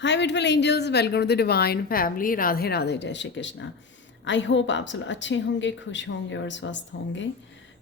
Hi beautiful angels, welcome to the divine family. Radhe Radhe, जय Shri Krishna. I hope आप सब अच्छे होंगे, खुश होंगे और स्वस्थ होंगे।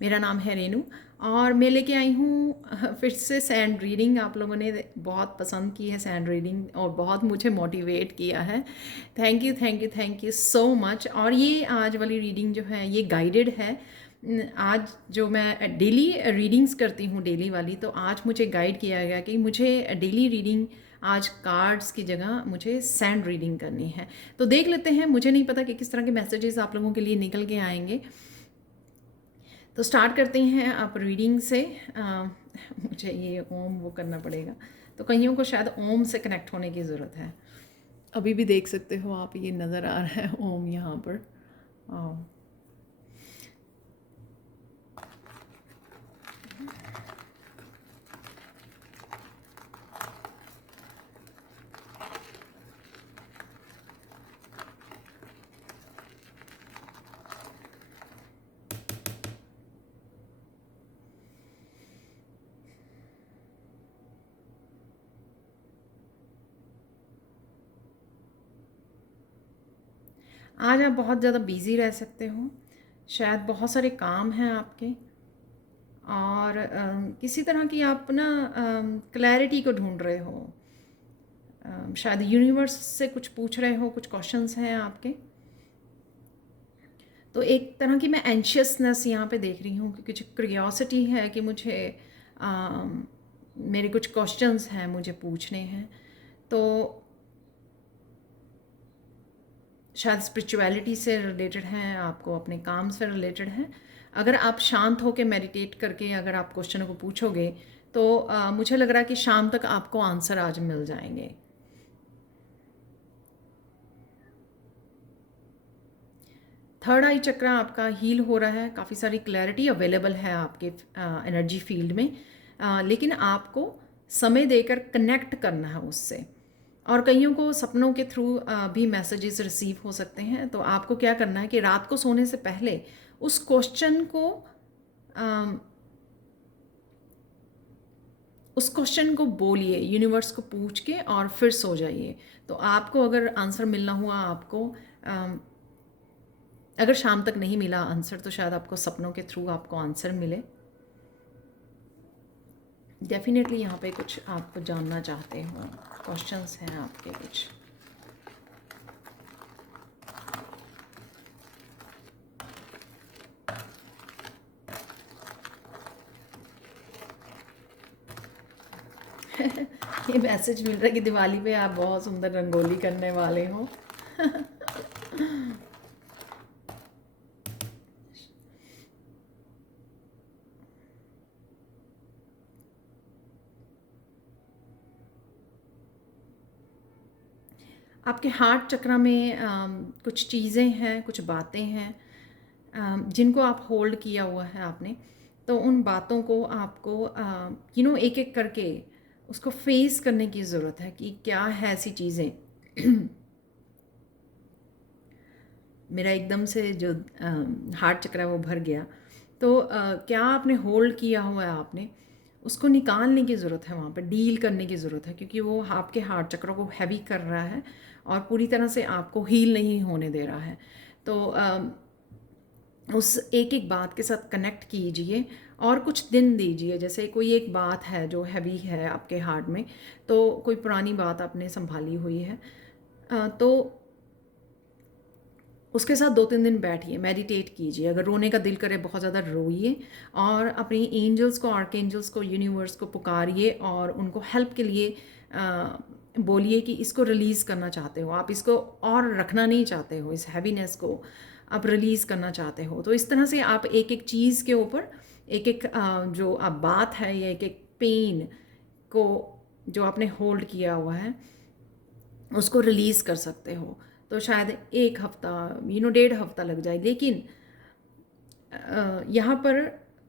मेरा नाम है रेनू और मैं लेके आई हूँ फिर से सैंड रीडिंग। आप लोगों ने बहुत पसंद की है सैंड रीडिंग और बहुत मुझे मोटिवेट किया है। Thank you thank you thank you so much. और ये आज वाली रीडिंग जो है ये गाइडेड है। आज जो मैं डेली रीडिंग्स करती हूँ डेली वाली, तो आज मुझे गाइड किया गया कि मुझे डेली रीडिंग आज कार्ड्स की जगह मुझे सैंड रीडिंग करनी है। तो देख लेते हैं, मुझे नहीं पता कि किस तरह के मैसेजेस आप लोगों के लिए निकल के आएंगे। तो स्टार्ट करते हैं आप रीडिंग से। मुझे ये ओम वो करना पड़ेगा, तो कईयों को शायद ओम से कनेक्ट होने की ज़रूरत है। अभी भी देख सकते हो आप, ये नज़र आ रहा है ओम यहाँ पर। आज आप बहुत ज़्यादा बिज़ी रह सकते हो, शायद बहुत सारे काम हैं आपके, और किसी तरह की आप ना क्लैरिटी को ढूंढ रहे हो। शायद यूनिवर्स से कुछ पूछ रहे हो, कुछ क्वेश्चंस हैं आपके। तो एक तरह की मैं एंशियसनेस यहाँ पे देख रही हूँ कि कुछ क्यूरियोसिटी है कि मुझे मेरे कुछ क्वेश्चंस हैं, मुझे पूछने हैं। तो शायद स्पिरिचुअलिटी से रिलेटेड हैं, आपको अपने काम से रिलेटेड हैं। अगर आप शांत होकर मेडिटेट करके अगर आप क्वेश्चन को पूछोगे तो मुझे लग रहा है कि शाम तक आपको आंसर आज मिल जाएंगे। थर्ड आई चक्र आपका हील हो रहा है, काफ़ी सारी क्लैरिटी अवेलेबल है आपके एनर्जी फील्ड में। लेकिन आपको समय देकर कनेक्ट करना है उससे। और कईयों को सपनों के थ्रू भी मैसेजेस रिसीव हो सकते हैं। तो आपको क्या करना है कि रात को सोने से पहले उस क्वेश्चन को बोलिए, यूनिवर्स को पूछ के, और फिर सो जाइए। तो आपको अगर आंसर मिलना हुआ, आपको अगर शाम तक नहीं मिला आंसर, तो शायद आपको सपनों के थ्रू आपको आंसर मिले। डेफिनेटली यहाँ पे कुछ आपको जानना चाहते हो, क्वेश्चंस हैं आपके कुछ। ये मैसेज मिल रहा है कि दिवाली पे आप बहुत सुंदर रंगोली करने वाले हो। आपके हार्ट चक्र में कुछ चीज़ें हैं, कुछ बातें हैं जिनको आप होल्ड किया हुआ है आपने। तो उन बातों को आपको एक एक करके उसको फेस करने की ज़रूरत है कि क्या है ऐसी चीज़ें। मेरा एकदम से जो हार्ट चक्र है वो भर गया। तो क्या आपने होल्ड किया हुआ है, आपने उसको निकालने की ज़रूरत है, वहाँ पे डील करने की ज़रूरत है, क्योंकि वो आपके हार्ट चक्र को हैवी कर रहा है और पूरी तरह से आपको हील नहीं होने दे रहा है। तो उस एक एक बात के साथ कनेक्ट कीजिए और कुछ दिन दीजिए। जैसे कोई एक बात है जो हैवी है आपके हार्ट में, तो कोई पुरानी बात आपने संभाली हुई है, तो उसके साथ 2-3 दिन बैठिए, मेडिटेट कीजिए। अगर रोने का दिल करे बहुत ज़्यादा रोइए, और अपनी एंजल्स को, आर्कएंजल्स को, यूनिवर्स को पुकारिए और उनको हेल्प के लिए बोलिए कि इसको रिलीज़ करना चाहते हो आप, इसको और रखना नहीं चाहते हो, इस हैवीनेस को आप रिलीज़ करना चाहते हो। तो इस तरह से आप एक एक चीज़ के ऊपर एक एक जो आप बात है या एक एक पेन को जो आपने होल्ड किया हुआ है उसको रिलीज़ कर सकते हो। तो शायद 1 हफ्ता, 1.5 हफ्ता लग जाए। लेकिन यहाँ पर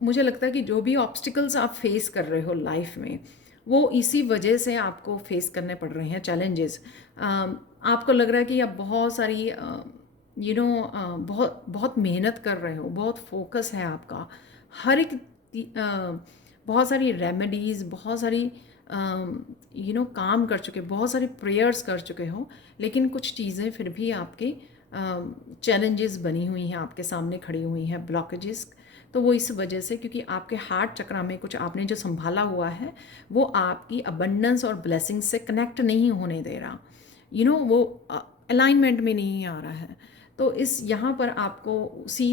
मुझे लगता है कि जो भी ऑब्स्टिकल्स आप फेस कर रहे हो लाइफ में, वो इसी वजह से आपको फेस करने पड़ रहे हैं, चैलेंजेस। आपको लग रहा है कि आप बहुत सारी बहुत बहुत मेहनत कर रहे हो, बहुत फोकस है आपका, हर एक बहुत सारी रेमेडीज़, बहुत सारी काम कर चुके, बहुत सारे प्रेयर्स कर चुके हो, लेकिन कुछ चीज़ें फिर भी आपके चैलेंजेस बनी हुई हैं, आपके सामने खड़ी हुई हैं, ब्लॉकेजेस। तो वो इस वजह से, क्योंकि आपके हार्ट चक्र में कुछ आपने जो संभाला हुआ है वो आपकी अबंडेंस और ब्लेसिंग से कनेक्ट नहीं होने दे रहा, वो अलाइनमेंट में नहीं आ रहा है। तो इस यहाँ पर आपको उसी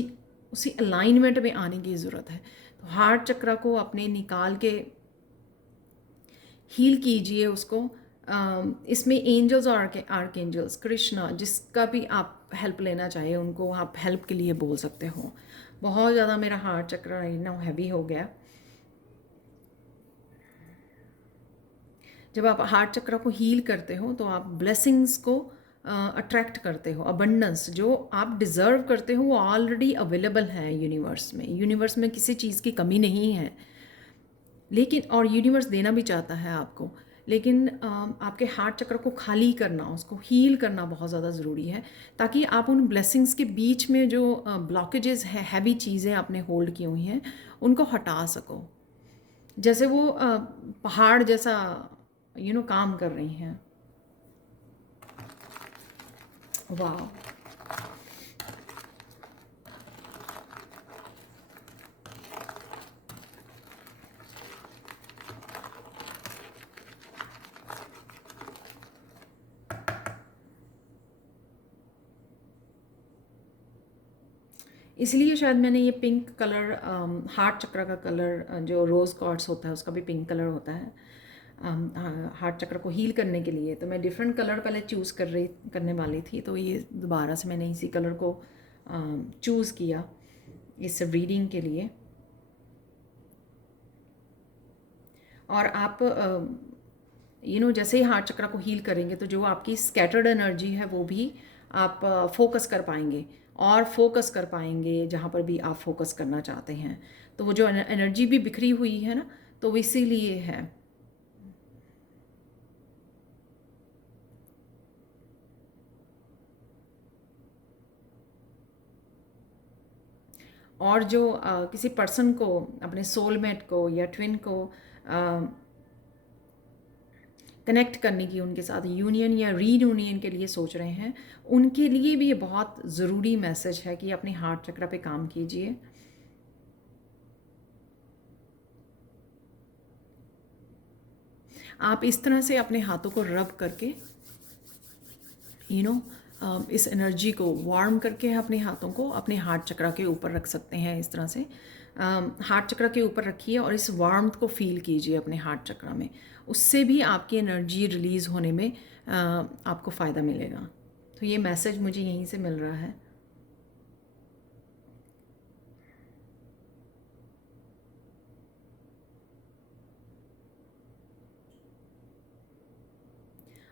उसी अलाइनमेंट में आने की ज़रूरत है। तो हार्ट चक्र को अपने निकाल के हील कीजिए उसको। इसमें एंजल्स और आर्कएंजल्स, कृष्णा, जिसका भी आप हेल्प लेना चाहिए उनको आप हेल्प के लिए बोल सकते हो। बहुत ज़्यादा मेरा हार्ट चक्र ना हैवी हो गया। जब आप हार्ट चक्र को हील करते हो तो आप ब्लेसिंग्स को अट्रैक्ट करते हो। अबंडेंस जो आप डिज़र्व करते हो वो ऑलरेडी अवेलेबल है यूनिवर्स में। यूनिवर्स में किसी चीज़ की कमी नहीं है, लेकिन और यूनिवर्स देना भी चाहता है आपको, लेकिन आपके हार्ट चक्र को खाली करना, उसको हील करना बहुत ज़्यादा ज़रूरी है, ताकि आप उन ब्लेसिंग्स के बीच में जो ब्लॉकेजेस है, हैवी चीज़ें आपने होल्ड की हुई हैं, उनको हटा सको। जैसे वो पहाड़ जैसा काम कर रही हैं। वाह। इसलिए शायद मैंने ये पिंक कलर, हार्ट चक्र का कलर, जो रोज़ कॉर्ड्स होता है उसका भी पिंक कलर होता है हार्ट चक्र को हील करने के लिए। तो मैं डिफरेंट कलर पहले चूज़ करने वाली थी, तो ये दोबारा से मैंने इसी कलर को चूज़ किया इस रीडिंग के लिए। और आप जैसे ही हार्ट चक्र को हील करेंगे तो जो आपकी स्कैटर्ड एनर्जी है वो भी आप फोकस कर पाएंगे, और फोकस कर पाएंगे जहाँ पर भी आप फोकस करना चाहते हैं। तो वो जो एनर्जी भी बिखरी हुई है ना, तो वो इसीलिए है। और जो किसी पर्सन को, अपने सोलमेट को या ट्विन को कनेक्ट करने की, उनके साथ यूनियन या रीयूनियन के लिए सोच रहे हैं, उनके लिए भी ये बहुत ज़रूरी मैसेज है कि अपने हार्ट चक्र पे काम कीजिए। आप इस तरह से अपने हाथों को रब करके इस एनर्जी को वार्म करके अपने हाथों को अपने हार्ट चक्र के ऊपर रख सकते हैं। इस तरह से हार्ट चक्र के ऊपर रखिए और इस वार्मथ को फील कीजिए अपने हार्ट चक्र में। उससे भी आपकी एनर्जी रिलीज़ होने में आपको फ़ायदा मिलेगा। तो ये मैसेज मुझे यहीं से मिल रहा है।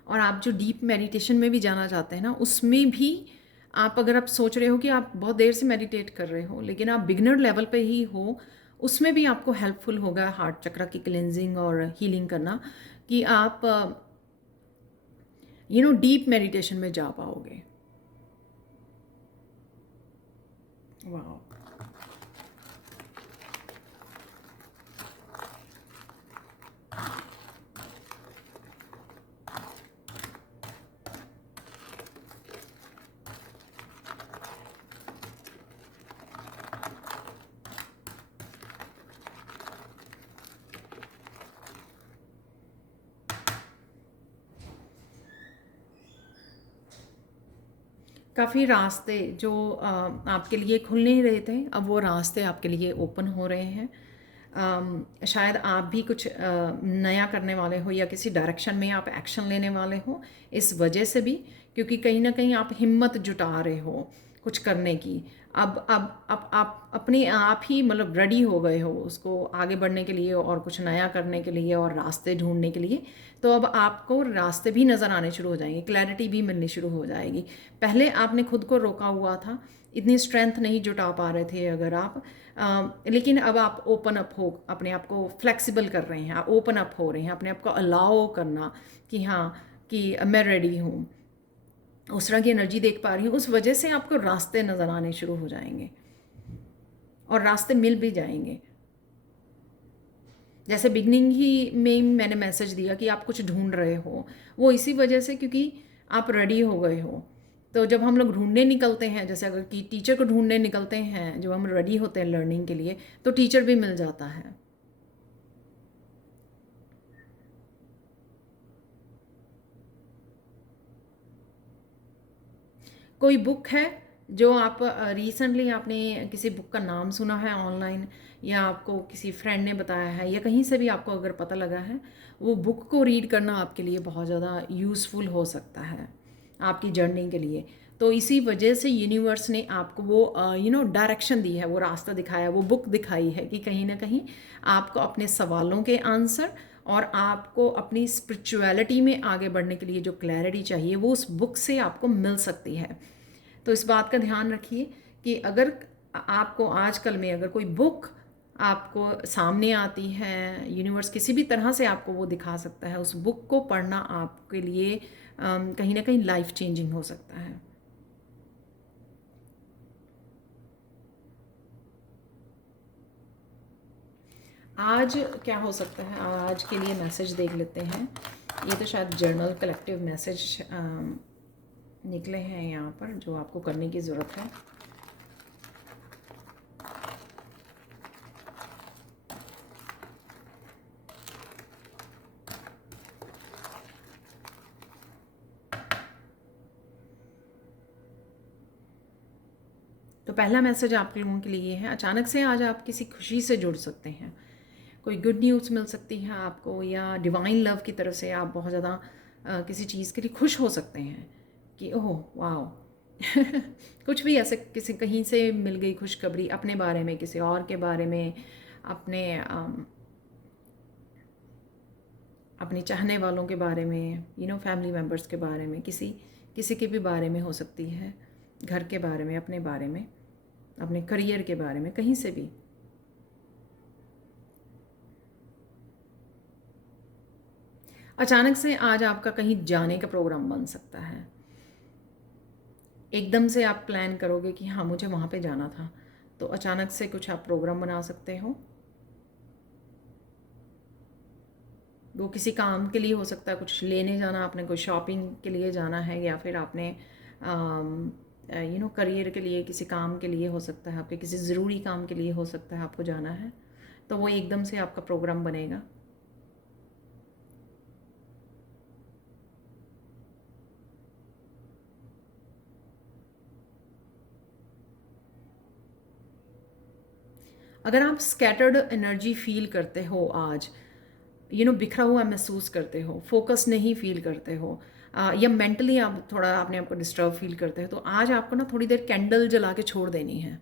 और आप जो डीप मेडिटेशन में भी जाना चाहते हैं ना, उसमें भी आप, अगर आप सोच रहे हो कि आप बहुत देर से मेडिटेट कर रहे हो लेकिन आप बिगनर लेवल पे ही हो, उसमें भी आपको हेल्पफुल होगा हार्ट चक्र की क्लेंजिंग और हीलिंग करना, कि आप डीप मेडिटेशन में जा पाओगे। वाह। काफ़ी रास्ते जो आपके लिए खुल नहीं रहे थे, अब वो रास्ते आपके लिए ओपन हो रहे हैं। शायद आप भी कुछ नया करने वाले हो या किसी डायरेक्शन में आप एक्शन लेने वाले हो, इस वजह से भी, क्योंकि कहीं ना कहीं आप हिम्मत जुटा रहे हो कुछ करने की। अब आप अपने आप ही मतलब रेडी हो गए हो उसको आगे बढ़ने के लिए और कुछ नया करने के लिए और रास्ते ढूंढने के लिए। तो अब आपको रास्ते भी नज़र आने शुरू हो जाएंगे, क्लैरिटी भी मिलनी शुरू हो जाएगी। पहले आपने खुद को रोका हुआ था, इतनी स्ट्रेंथ नहीं जुटा पा रहे थे अगर आप, लेकिन अब आप ओपन अप हो, अपने आप को फ्लेक्सिबल कर रहे हैं, आप ओपन अप हो रहे हैं, अपने आप को अलाउ करना कि हाँ, कि मैं रेडी हूँ, उस तरह की एनर्जी देख पा रही हूँ। उस वजह से आपको रास्ते नज़र आने शुरू हो जाएंगे और रास्ते मिल भी जाएंगे। जैसे बिगनिंग ही में मैंने मैसेज दिया कि आप कुछ ढूंढ रहे हो, वो इसी वजह से क्योंकि आप रेडी हो गए हो। तो जब हम लोग ढूंढने निकलते हैं, जैसे अगर कि टीचर को ढूंढने निकलते हैं, जब हम रेडी होते हैं लर्निंग के लिए, तो टीचर भी मिल जाता है। कोई बुक है जो आप रिसेंटली आपने किसी बुक का नाम सुना है ऑनलाइन, या आपको किसी फ्रेंड ने बताया है, या कहीं से भी आपको अगर पता लगा है, वो बुक को रीड करना आपके लिए बहुत ज़्यादा यूज़फुल हो सकता है आपकी जर्नी के लिए। तो इसी वजह से यूनिवर्स ने आपको वो डायरेक्शन दी है, वो रास्ता दिखाया, वो बुक दिखाई है कि कहीं ना कहीं आपको अपने सवालों के आंसर और आपको अपनी स्पिरिचुअलिटी में आगे बढ़ने के लिए जो क्लैरिटी चाहिए वो उस बुक से आपको मिल सकती है। तो इस बात का ध्यान रखिए कि अगर आपको आजकल में अगर कोई बुक आपको सामने आती है, यूनिवर्स किसी भी तरह से आपको वो दिखा सकता है, उस बुक को पढ़ना आपके लिए कहीं ना कहीं लाइफ चेंजिंग हो सकता है। आज क्या हो सकता है, आज के लिए मैसेज देख लेते हैं। ये तो शायद जर्नल कलेक्टिव मैसेज निकले हैं यहाँ पर जो आपको करने की ज़रूरत है। तो पहला मैसेज आप लोगों के लिए है, अचानक से आज आप किसी खुशी से जुड़ सकते हैं, कोई गुड न्यूज़ मिल सकती है आपको, या डिवाइन लव की तरफ से आप बहुत ज़्यादा किसी चीज़ के लिए खुश हो सकते हैं कि ओह वाओ कुछ भी ऐसे किसी कहीं से मिल गई खुशखबरी अपने बारे में, किसी और के बारे में, अपने अपने चाहने वालों के बारे में, फैमिली मेम्बर्स के बारे में, किसी किसी के भी बारे में हो सकती है, घर के बारे में, अपने बारे में, अपने करियर के बारे में, कहीं से भी। अचानक से आज आपका कहीं जाने का प्रोग्राम बन सकता है। एकदम से आप प्लान करोगे कि हाँ मुझे वहाँ पे जाना था, तो अचानक से कुछ आप प्रोग्राम बना सकते हो। वो किसी काम के लिए हो सकता है, कुछ लेने जाना, आपने कोई शॉपिंग के लिए जाना है, या फिर आपने करियर के लिए किसी काम के लिए हो सकता है, आपके किसी ज़रूरी काम के लिए हो सकता है आपको जाना है, तो वो एकदम से आपका प्रोग्राम बनेगा। अगर आप स्कैटर्ड एनर्जी फील करते हो आज, बिखरा हुआ महसूस करते हो, फोकस नहीं फील करते हो, या मेंटली आप थोड़ा अपने आप को डिस्टर्ब फील करते हो, तो आज आपको ना थोड़ी देर कैंडल जला के छोड़ देनी है।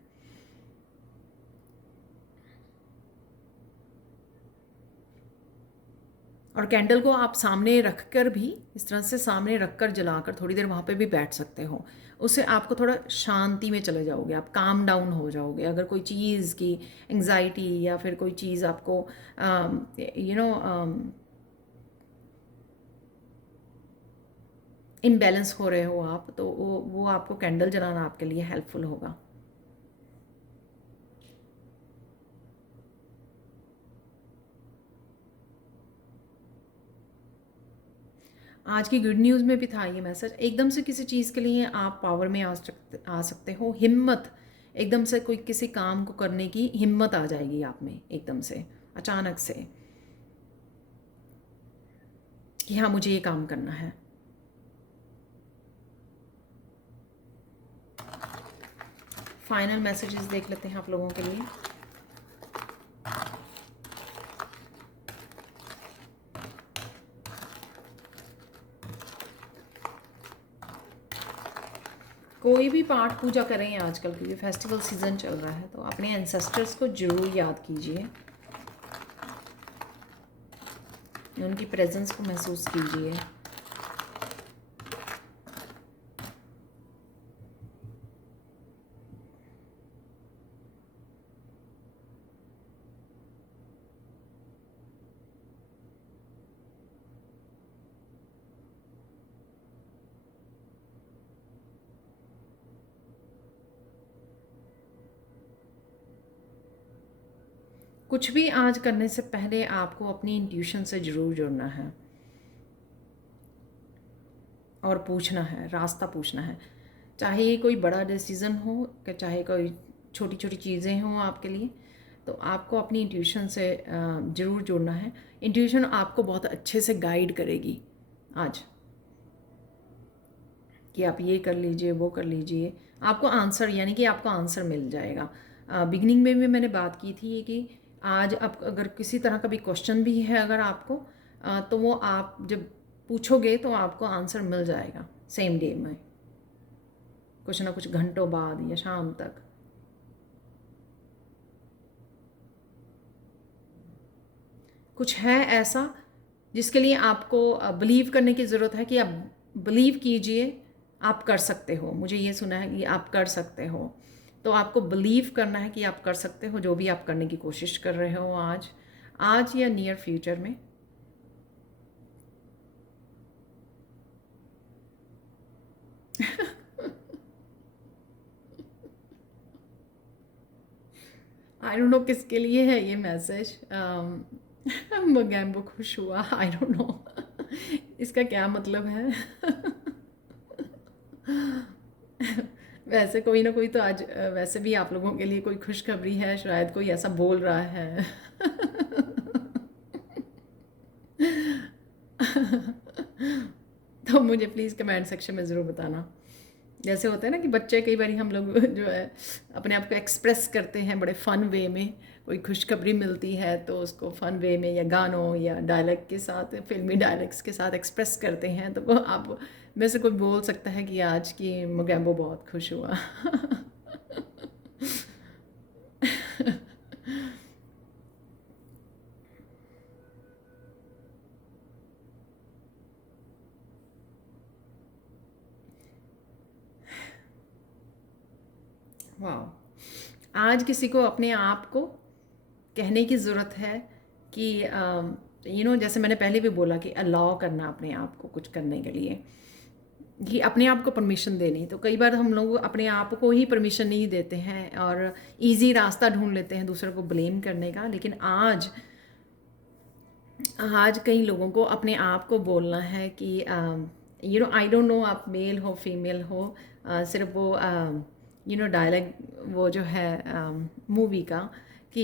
और कैंडल को आप सामने रख कर भी, इस तरह से सामने रख कर जलाकर थोड़ी देर वहाँ पे भी बैठ सकते हो। उससे आपको थोड़ा शांति में चले जाओगे, आप काम डाउन हो जाओगे। अगर कोई चीज़ की एंग्जाइटी या फिर कोई चीज़ आपको यू नो इम्बैलेंस हो रहे हो आप, तो वो आपको कैंडल जलाना आपके लिए हेल्पफुल होगा। आज की गुड न्यूज़ में भी था ये मैसेज, एकदम से किसी चीज़ के लिए आप पावर में आ सकते हो। हिम्मत, एकदम से कोई किसी काम को करने की हिम्मत आ जाएगी आप में एकदम से, अचानक से, कि हाँ मुझे ये काम करना है। फाइनल मैसेजेस देख लेते हैं आप लोगों के लिए। कोई भी पाठ पूजा करें आजकल, क्योंकि फेस्टिवल सीज़न चल रहा है, तो अपने एंसेस्टर्स को ज़रूर याद कीजिए, उनकी प्रेजेंस को महसूस कीजिए। कुछ भी आज करने से पहले आपको अपनी इंट्यूशन से ज़रूर जुड़ना है और पूछना है, रास्ता पूछना है। चाहे ये कोई बड़ा डिसीज़न हो, कि चाहे कोई छोटी छोटी चीज़ें हों आपके लिए, तो आपको अपनी इंट्यूशन से ज़रूर जुड़ना है। इंट्यूशन आपको बहुत अच्छे से गाइड करेगी आज, कि आप ये कर लीजिए, वो कर लीजिए। आपको आंसर, यानी कि आपको आंसर मिल जाएगा। बिगिनिंग में भी मैंने बात की थी कि आज आप अगर किसी तरह का भी क्वेश्चन भी है अगर आपको, तो वो आप जब पूछोगे तो आपको आंसर मिल जाएगा सेम डे में, कुछ ना कुछ घंटों बाद या शाम तक। कुछ है ऐसा जिसके लिए आपको बिलीव करने की ज़रूरत है, कि आप बिलीव कीजिए, आप कर सकते हो। मुझे ये सुना है कि आप कर सकते हो, तो आपको बिलीव करना है कि आप कर सकते हो जो भी आप करने की कोशिश कर रहे हो आज या नियर फ्यूचर में। आई डोंट नो किसके लिए है ये मैसेज। मगैम्बो खुश हुआ, आई डोंट नो इसका क्या मतलब है। वैसे कोई ना कोई तो आज वैसे भी आप लोगों के लिए कोई खुशखबरी है, शायद कोई ऐसा बोल रहा है। तो मुझे प्लीज़ कमेंट सेक्शन में ज़रूर बताना। जैसे होता है ना कि बच्चे, कई बार हम लोग जो है अपने आप को एक्सप्रेस करते हैं बड़े फ़न वे में, कोई खुशखबरी मिलती है तो उसको फ़न वे में या गानों या डायलॉग के साथ, फिल्मी डायलॉग्स के साथ एक्सप्रेस करते हैं। तो वो आप में से कोई बोल सकता है कि आज की मोगैम्बो बहुत खुश हुआ। वाह, आज किसी को अपने आप को कहने की ज़रूरत है कि जैसे मैंने पहले भी बोला कि अलाउ करना अपने आप को कुछ करने के लिए, कि अपने आप को परमिशन देनी। तो कई बार हम लोग अपने आप को ही परमिशन नहीं देते हैं और इजी रास्ता ढूंढ लेते हैं दूसरों को ब्लेम करने का। लेकिन आज आज कई लोगों को अपने आप को बोलना है कि आई डोंट नो आप मेल हो फीमेल हो, सिर्फ वो डायलॉग वो जो है मूवी का, कि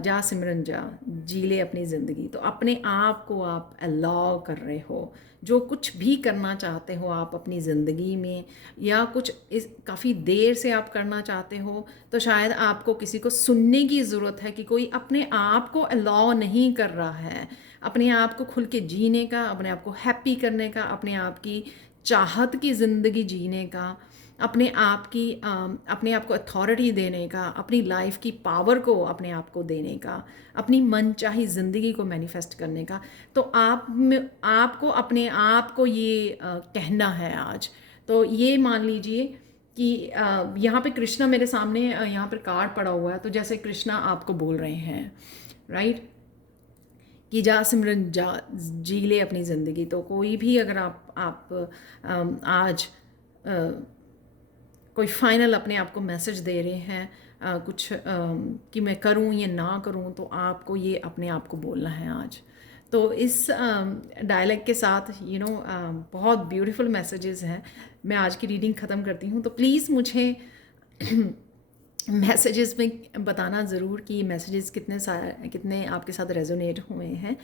जा सिमरन जा, जी ले अपनी ज़िंदगी। तो अपने आप को आप अलाउ कर रहे हो, जो कुछ भी करना चाहते हो आप अपनी ज़िंदगी में, या कुछ इस काफ़ी देर से आप करना चाहते हो, तो शायद आपको किसी को सुनने की ज़रूरत है कि कोई अपने आप को अलाउ नहीं कर रहा है अपने आप को खुल के जीने का, अपने आप को हैप्पी करने का, अपने आप की चाहत की ज़िंदगी जीने का, अपने आप को अथॉरिटी देने का, अपनी लाइफ की पावर को अपने आप को देने का, अपनी मनचाही ज़िंदगी को मैनिफेस्ट करने का। तो आपको अपने आप को ये कहना है आज। तो ये मान लीजिए कि यहाँ पे कृष्णा मेरे सामने, यहाँ पर कार्ड पड़ा हुआ है, तो जैसे कृष्णा आपको बोल रहे हैं, राइट, कि जा सिमरन जा, जी ले अपनी ज़िंदगी। तो कोई भी अगर आप आज कोई फाइनल अपने आप को मैसेज दे रहे हैं, कुछ कि मैं करूं या ना करूं, तो आपको ये अपने आप को बोलना है आज। तो इस डायलॉग के साथ बहुत ब्यूटीफुल मैसेजेस हैं। मैं आज की रीडिंग ख़त्म करती हूँ। तो प्लीज़ मुझे मैसेजेस में बताना ज़रूर कि मैसेजेस कितने आपके साथ रेजोनेट हुए हैं।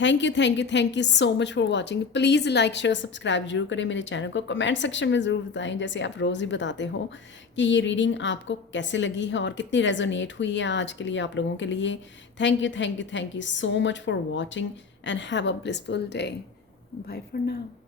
Thank you so much for watching. Please like share subscribe जरूर करें मेरे चैनल को। कमेंट सेक्शन में ज़रूर बताएं, जैसे आप रोज़ ही बताते हो, कि ये रीडिंग आपको कैसे लगी है और कितनी रेजोनेट हुई है आज के लिए, आप लोगों के लिए। Thank you so much for watching and have a blissful day. Bye for now.